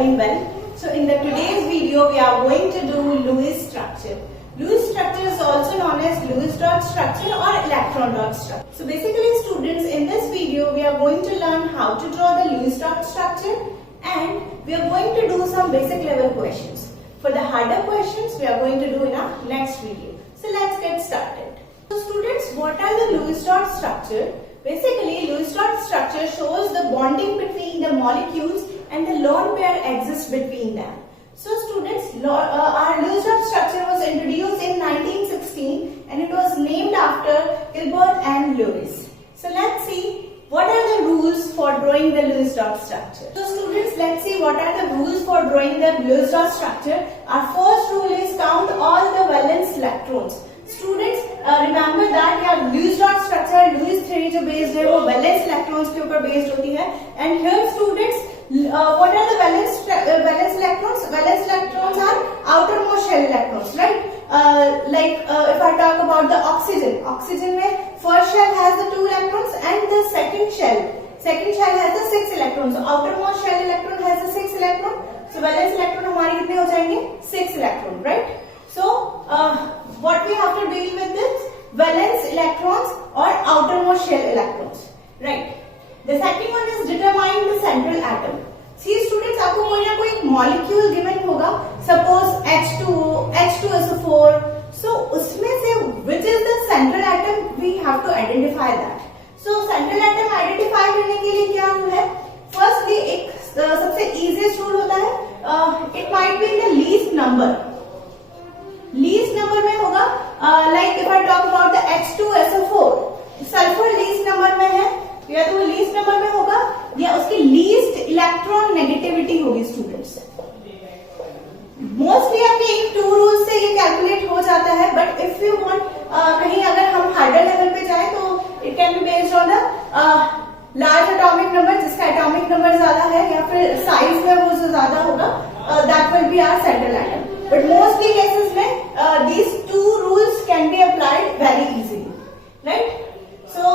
doing well. So in the today's video, we are going to do Lewis structure. Lewis structure is also known as Lewis dot structure or electron dot structure. So basically students, in this video, we are going to learn how to draw the Lewis dot structure and we are going to do some basic level questions. For the harder questions, we are going to do in our next video. So let's get started. So students, what are the Lewis dot structure? Basically, Lewis dot structure shows the bonding between the molecules and the lone pair exists between them. So students, our Lewis dot structure was introduced in 1916 and it was named after Gilbert and Lewis. So let's see what are the rules for drawing the Lewis dot structure. So students, let's see what are the rules for drawing the Lewis dot structure. Our first rule is count all the valence electrons. Students, remember that your Lewis dot structure, Lewis theory जो based है वो valence electrons के ऊपर based होती है. And here students, what are the valence electrons? Valence electrons are outermost shell electrons, right? If I talk about the oxygen में first shell has the 2 electrons and the second shell has the 6 electrons. So outermost shell electron has the 6 electron. So valence electron हमारे कितने हो जाएंगे? 6 electron, right? So what we have to deal with is valence electrons or outermost shell electrons, right? The second one is determine the central atom. See students, आपको कोई ना कोई molecule given होगा, suppose H2O, H2SO4. So उसमें से which is the central atom, we have to identify that. So central atom identify करने के लिए क्या rule है? Firstly, एक सबसे easiest rule होता है, it might be in the least number. Least number में होगा, like if I talk about the H2SO4, sulphur least number में है, या तो वो लीस्ट नंबर में होगा या उसकी लीस्ट इलेक्ट्रॉन नेगेटिविटी होगी स्टूडेंट्स. मोस्टली आपके इन 2 रूल्स से ये कैलकुलेट हो जाता है, बट इफ यू वांट कहीं अगर हम हार्डर लेवल पे जाए तो it can be based on the large atomic number, जिसका एटॉमिक नंबर ज्यादा है या फिर साइज में वो जो ज्यादा होगा, that will be our central atom. But mostly cases में these 2 rules can be applied very easily, right? So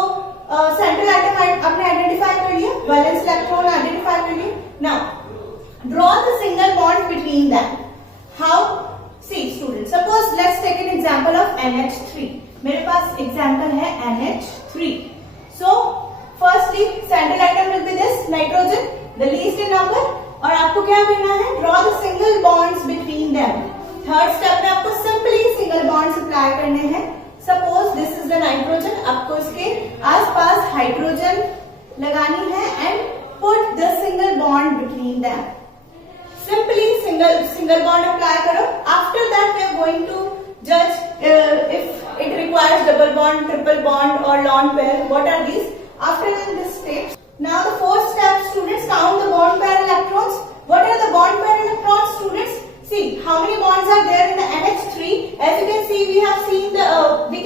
central atom आपने identify कर लिया, valence electron identify कर लिया. Now draw the single bond between them. How? See students, suppose let's take an example of NH3. मेरे पास example है NH3. So firstly central atom will be this nitrogen, the least in number. और आपको क्या करना है? Draw the single bonds between them. Third step में आपको simply single bonds apply करने हैं. Suppose this is the nitrogen, आपको इसके आसपास हाइड्रोजन लगानी है and put the single bond between them. Simply single bond apply करो. After that we are going to जज if it requires double bond, triple bond और lone pair. What are these? After this step, now the fourth step students, count the bond pair electrons. What are the bond pair electrons students? See how many bonds are there in the NH3. As you can see, we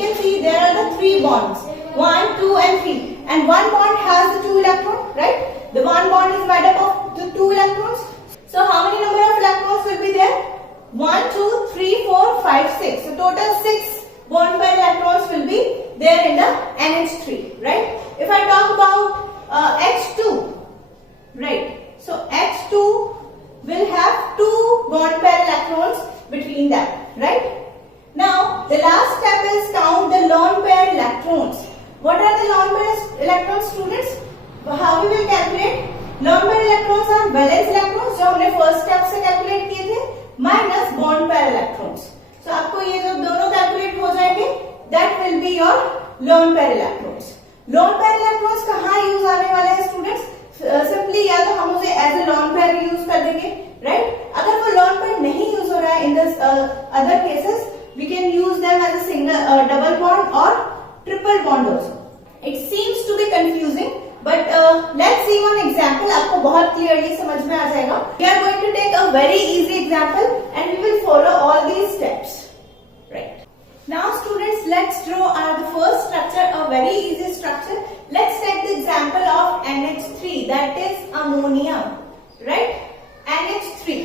can see there are the 3 bonds, 1, 2 and 3, and one bond has the 2 electron, right? The one bond is made up of the 2 electrons. So how many number of electrons will be there? 1, 2, 3, 4, 5, 6. So total 6 bond pair electrons will be there in the NH3, right? If I talk about H2, right? So H2 will have 2 bond pair electrons between them, right? Now the last step is count the lone pair electrons. What are the lone pair electrons students? How we will calculate? Lone pair electrons are valence electrons जो हमने first step से calculate किए थे, minus bond pair electrons. So आपको ये जो दोनों calculate हो जाएंगे, that will be your lone pair electrons. Lone pair electrons कहाँ यूज आने वाले हैं स्टूडेंट्स? सिंपली या तो हम उसे as a lone pair use कर देंगे, राइट? अगर वो लोन पेयर नहीं यूज हो रहा है, in this other cases we can use them as a single double bond और triple bond also. It seems to be confusing, but let's see one example. आपको बहुत क्लियरली समझ में आ जाएगा. We are going to take a very easy example and we will follow all these steps, right? Now students, let's draw the first structure, a very easy structure. Let's take the example of NH3, that is ammonia, right? NH3.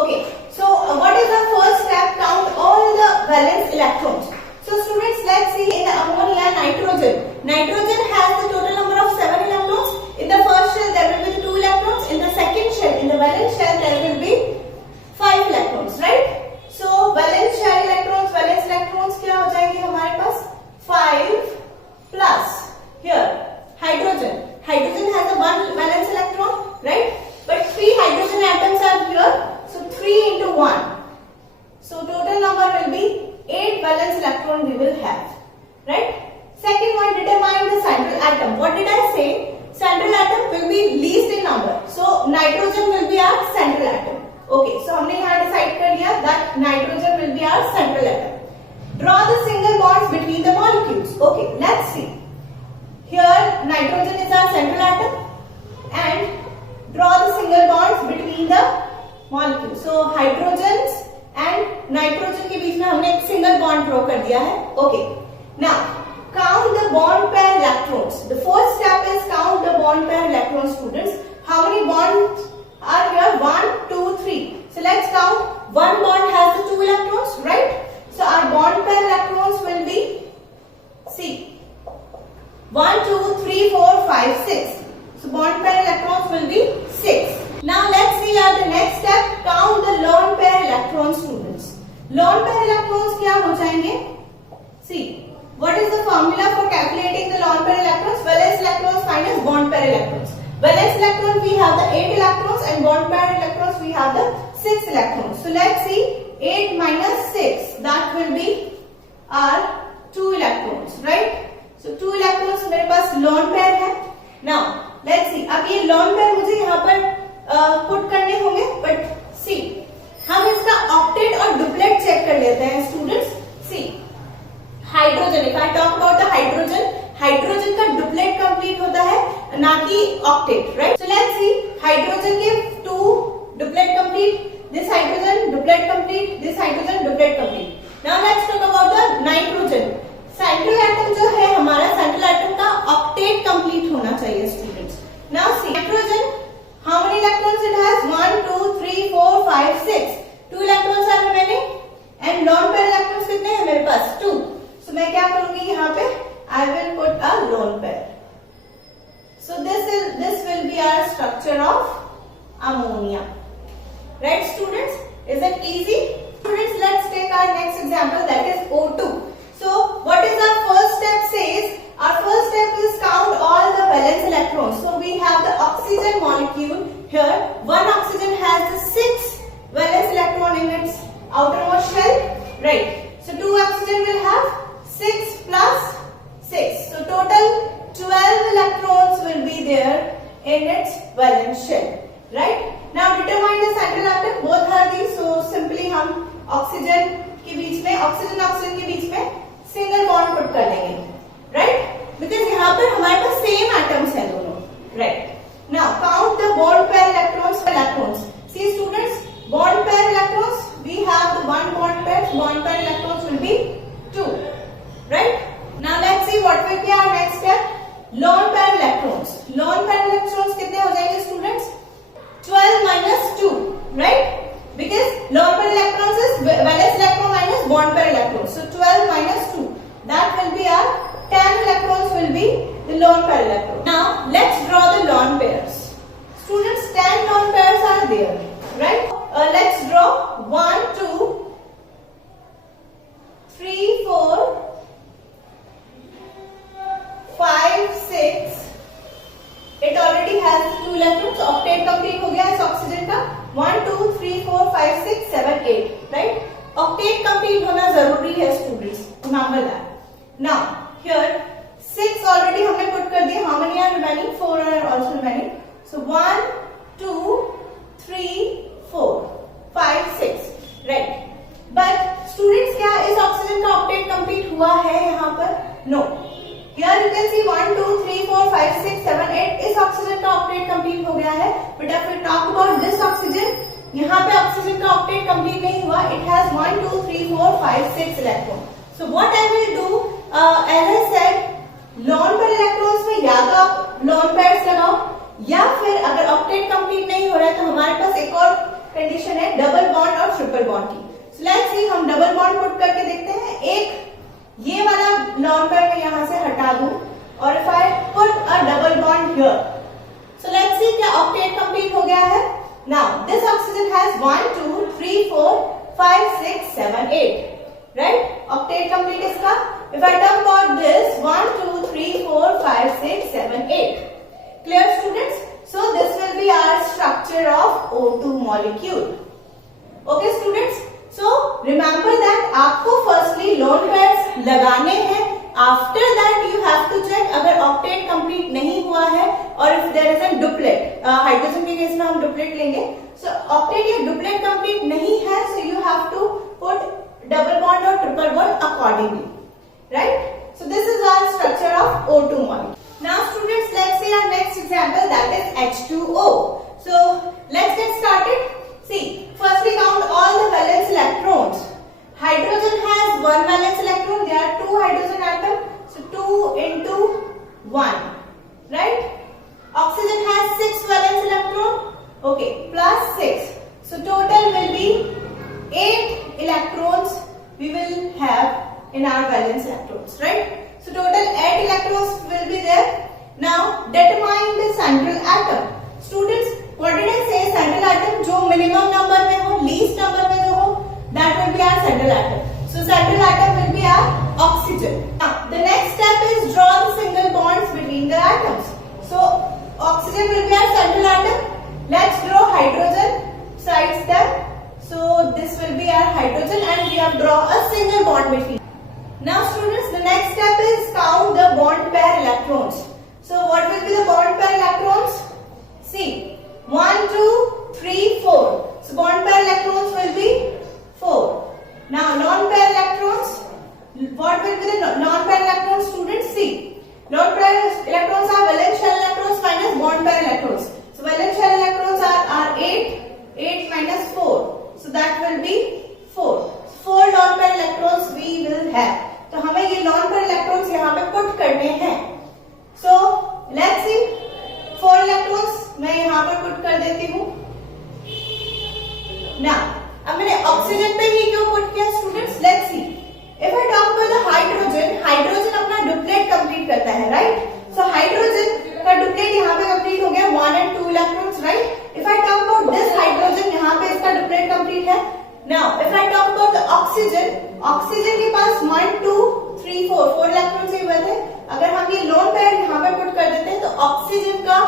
Okay. So what is the first step? Count all the valence electrons. So students, let's see in the ammonia, nitrogen. Nitrogen has the total number of 7 electrons. In the first shell there will be 2 electrons. In the second shell, in the valence shell, there will be have, right? Second one, determine the central atom. What did I say? Central atom will be least in number. So nitrogen will be our central atom. Okay, so हमने यहाँ decide कर लिया that nitrogen will be our central atom. Draw the single bonds between the molecules. Okay, let's see. Here nitrogen is our central atom and draw the single bonds between the molecules. So hydrogens and nitrogen के बीच में हमने एक single bond draw कर दिया है. Okay, now count the bond pair electrons. The fourth step is count the bond pair electrons, students. How many bonds are here? 1, 2, 3. So let's count. One bond has the 2 electrons, right? So our bond pair electrons will be, see, 1, 2, 3, 4, 5, 6. So bond pair electrons will be 6. Now let's see at the next step. Count the lone pair electrons, students. Lone pair electrons क्या हो जाएंगे? See. What is the formula for calculating the lone pair electrons? Valence electrons minus bond pair electrons. Valence electron we have the 8 electrons and bond pair electrons we have the 6 electrons. So let's see 8 minus 6, that will be our 2 electrons, right? So 2 electrons मेरे पास lone pair है. Now let's see. अब ये lone pair मुझे यहाँ पर put करने होंगे, but see हम इसका octet और duplet check कर लेते हैं students. See. Hydrogen, if I talk about the hydrogen, hydrogen का डुप्लेट कंप्लीट होता है ना कि octet, right? So let's C, hydrogen के 2 duplet complete, this hydrogen duplet complete, this hydrogen duplet complete. Now let's talk about the nitrogen. Central atom जो है हमारा, central atom का ऑक्टेट कंप्लीट होना चाहिए students. Now see, nitrogen, how many electrons it has? 1, 2, 3, 4, 5, 6. 2 electrons are remaining and lone pair electrons कितने हैं मेरे पास? 2. तो मैं क्या करूंगी यहाँ पे? I will put a lone pair. So this will be our structure of ammonia. Right, students? Is it easy? Students, let's take our next example, that is O2. So what is our first step says? Our first step is count all the valence electrons. So we have the oxygen molecule here. One oxygen has the 6 valence electron in its outermost shell. Right. So 2 oxygen will have 6 plus 6. So total 12 electrons will be there in its valence shell. Right? Now determine the central atom. Both are these. So simply हम oxygen के बीच में, oxygen के बीच में single bond put कर देंगे. Right? Because यहाँ पर हमारे पास same atoms हैं दोनों. Right? Now count the bond pair electrons. See students, bond pair electrons, we have the one bond pair. Bond pair electrons will be 2. Right? Now let's see what will be our next step. Lone pair electrons. Lone pair electrons कितने हो जाएंगे students? 12 minus 2, right? Because lone pair electrons is valence electron minus bond pair electrons. So 12 minus 2, that will be our 10 electrons will be the lone pair electron. Now let's draw the lone pairs. Students, 10 lone pairs are there, right? Let's draw 1, 2, 3, 4, 5, 6. It already has 2 electrons. Octet complete हो गया है इस oxygen का. 1, 2, 3, 4, 5, 6, 7, 8. Right? Octet complete होना जरूरी है students. Remember that. Now here 6 already हमने put कर दिया. How many are remaining? 4 are also remaining. So 1, 2, 3, 4, 5, 6. Right? But students, क्या इस ऑक्सीजन का octet complete हुआ है यहाँ पर? No. Here you can see 1, 2, 3, 4, 5, 6, 7, 8. इस ऑक्सीजन का ऑक्टेट कंप्लीट हो गया है. But if we talk about this oxygen, यहाँ पे ऑक्सीजन का ऑक्टेट कंप्लीट नहीं हुआ. It has 1, 2, 3, 4, 5, 6 electron. So what I will do, as I said, lone pair electrons में या तो आप lone pairs लगाओ, या फिर अगर ऑक्टेट कंप्लीट नहीं हो रहा है तो हमारे पास एक और कंडीशन है डबल बॉन्ड और ट्रिपल बॉन्ड की. So let's see, हम डबल बॉन्ड पुट करके देखते हैं. एक ये वाला लॉन पेयर मैं यहां से हटा दूं और if I put a double bond here, so let's see क्या ऑक्टेट कंप्लीट हो गया है. Now this oxygen has 1, 2, 3, 4, 5, 6, 7, 8. Right? Octet complete इसका. If I talk about this 1, 2, 3, 4, 5, 6, 7, 8. Clear students? So this will be our structure of O2 molecule. Okay students, So remember that आपको firstly lone pairs लगाने हैं. After that you have to check अगर octet complete नहीं हुआ है और if there is a duplet. Hydrogen के case में हम duplet लेंगे. So octet या duplet complete नहीं है, so you have to put double bond or triple bond accordingly, right? So this is our structure of O2 molecule. Now students, let's see our next example, that is H2O. So let's get started. See, firstly count all the valence electrons. Hydrogen has one valence electron. There are two hydrogen atoms. So 2 into 1, right? Oxygen has 6 valence electron. Okay, plus 6. So total will be 8 electrons we will have in our valence electrons, right? So total 8 electrons will be there. Now determine the central atom. Students, what did I say? Central atom जो minimum number में हो, least number में जो हो, that will be our central atom. So central atom will be our oxygen. Now the next step is draw the single bonds between the atoms. So oxygen will be our central atom. Let's draw hydrogen besides them. So this will be our hydrogen and we have draw a single bond between. Now students, the next step is count the bond pair electrons. So what will be the bond pair electrons? See, 1, 2, 3, 4. So bond pair electrons will be 4. Now non-pair electrons, what will be the non-pair electrons, students? See, non-pair electrons are valence shell electrons minus bond pair electrons. So valence shell electrons are 8 minus 4. So that will be 4. 4 non-pair electrons we will have. तो हमें ये non-pair electrons यहाँ पे put करने हैं. So let's see, 4 electrons मैं यहाँ पर put कर देती हूँ. Now अब मैंने ऑक्सीजन पे ही क्यों पुट किया students? Let's see. If I talk about the hydrogen, hydrogen अपना डुप्लेट कंप्लीट करता है, राइट? सो हाइड्रोजन का डुप्लेट यहाँ पे कंप्लीट हो गया 1 and 2 electrons, right? If I talk about this hydrogen, यहाँ पे इसका डुप्लेट कंप्लीट है. Now if I talk about the oxygen, oxygen के पास 1, 2, 3, 4 इलेक्ट्रॉन्स ही बचे. अगर हम ये लोन पेयर यहाँ पे पुट कर देते हैं तो ऑक्सीजन का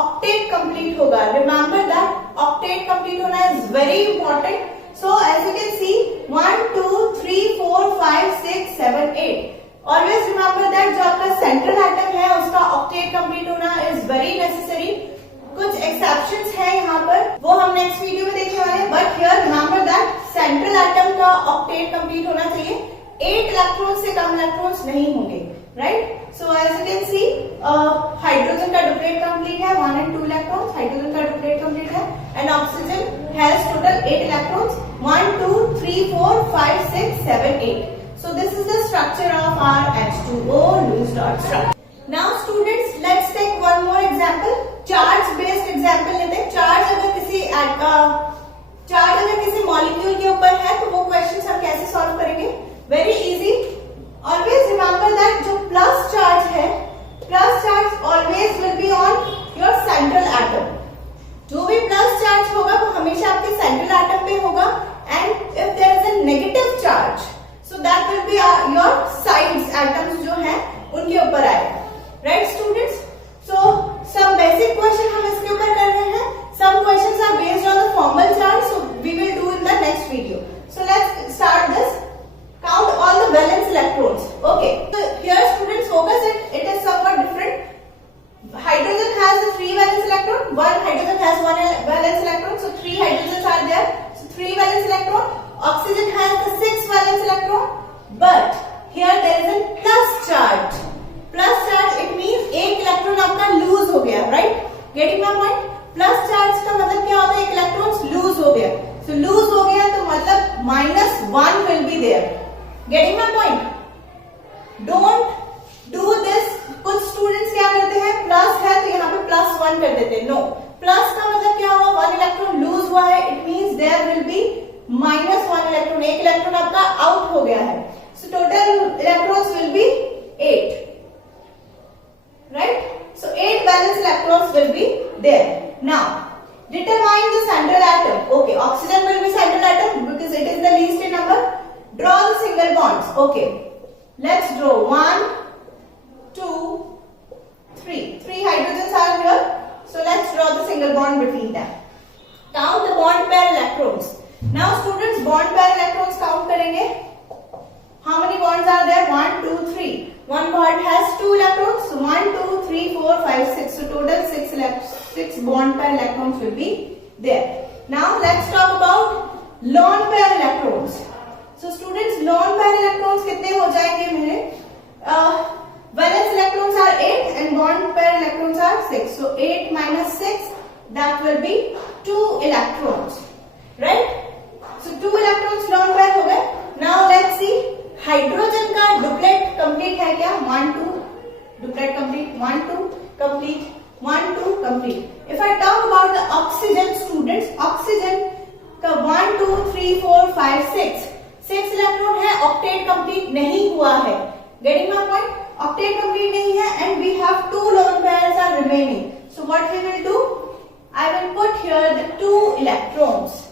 ऑक्टेट कंप्लीट होगा. रिमेंबर दैट ऑक्टेट कंप्लीट होना is very important. So as you can see, 1, 2, 3, 4, 5, 6, 7, 8. Always remember that जो आपका central atom है उसका octet complete होना is very necessary. कुछ exceptions हैं यहाँ पर, वो हम next वीडियो में देखने वाले हैं. But here remember that central atom का octet complete होना चाहिए. 8 electrons से कम electrons नहीं होंगे, right? So as you can see, hydrogen का duplet complete है 1 and 2 electrons. Hydrogen का duplet complete है and oxygen has total 8 electrons. 1, 2, 3, 4, 5, 6, 7, 8. So this is the structure of our H2O loose dot structure. Now students, let's take one more example. Charge based example लेते हैं. Charge अगर किसी molecule के ऊपर है तो वो क्वेश्चन हम कैसे सॉल्व करेंगे? Very easy. Always remember that जो प्लस चार्ज है, plus charge always will be on your central atom. जो भी प्लस चार्ज होगा वो हमेशा आपके सेंट्रल एटम पे होगा. And if there is a negative charge, so that will be your sides atoms जो हैं उनके ऊपर आएगा, right students? So some basic question हम इसके ऊपर कर रहे हैं. Some questions are based on the formal charge, so we will do in the next video. So let's start this. Count all the valence electrons. Okay, so here students focus it is somewhat different. Hydrogen has the 3 valence electron. One hydrogen has 1 valence electron, so 3 hydrogens are there. So 3 valence electron. Oxygen has the 6 valence electron, but here there is a plus charge. Plus charge it means एक electron आपका loose हो गया, right? Getting my point? Plus charge का मतलब क्या होता है? एक इलेक्ट्रॉन लूज हो गया. So लूज हो गया तो मतलब -1 will be there. Getting my point? Don't do this. कुछ स्टूडेंट्स क्या करते हैं, प्लस है तो यहाँ पे +1 कर देते हैं. नो, प्लस का मतलब क्या हुआ? 1 इलेक्ट्रॉन लूज हुआ है. It means there will be -1 electron. एक इलेक्ट्रॉन आपका आउट हो गया है. So total electrons will be 8, right? So 8 valence electrons will be there. Now determine the central atom. Okay, oxygen will be central atom because it is the least in number. Draw the single bonds. Okay, let's draw 1, 2, 3. 3 hydrogens are here. So let's draw the single bond between them. Count the bond pair electrons. Now students, bond pair electrons one bond has 2 electrons. So 1, 2, 3, 4, 5, 6. So total 6 bond pair electrons will be there. Now let's talk about lone pair electrons. So students, lone pair electrons कितने हो जाएंगे मेरे? Valence electrons are 8 and bond pair electrons are 6. So 8 minus 6, that will be 2 electrons, right? So 2 electrons lone pair हो गए. Now let's see. Hydrogen का duplet complete है क्या? 1, 2 duplet complete, 1, 2 complete, 1, 2 complete. If I talk about the oxygen students, oxygen का 1, 2, 3, 4, 5, 6 electron है. Octet complete नहीं हुआ है. Getting my point? Octet complete नहीं है and we have 2 lone pairs are remaining. So what we will do? I will put here the 2 electrons,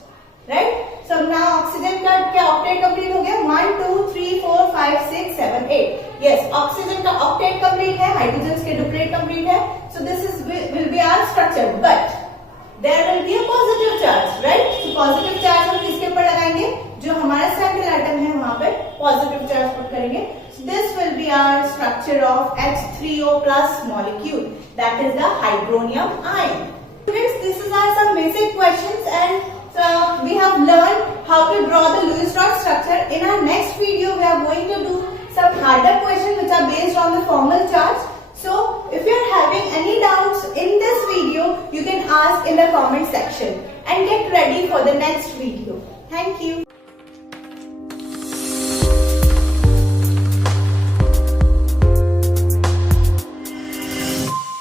right? So now oxygen का क्या octet complete हो गया? 1, 2, 3, 4, 5, 6, 7, 8. Yes, oxygen का octet complete है, hydrogen के duplet complete है. So this is will be our structure, but there will be a positive charge, right? So positive charge हम किसके ऊपर लगाएंगे? जो हमारा सेंट्रल एटम है वहां पर पॉजिटिव चार्ज पुट करेंगे. So this will be our structure of H3O plus molecule, that is the hydronium ion. Students, this is our some basic questions and so we have learned how to draw the Lewis dot structure. In our next video, we are going to do some harder questions which are based on the formal charge. So if you are having any doubts in this video, you can ask in the comment section and get ready for the next video. Thank you.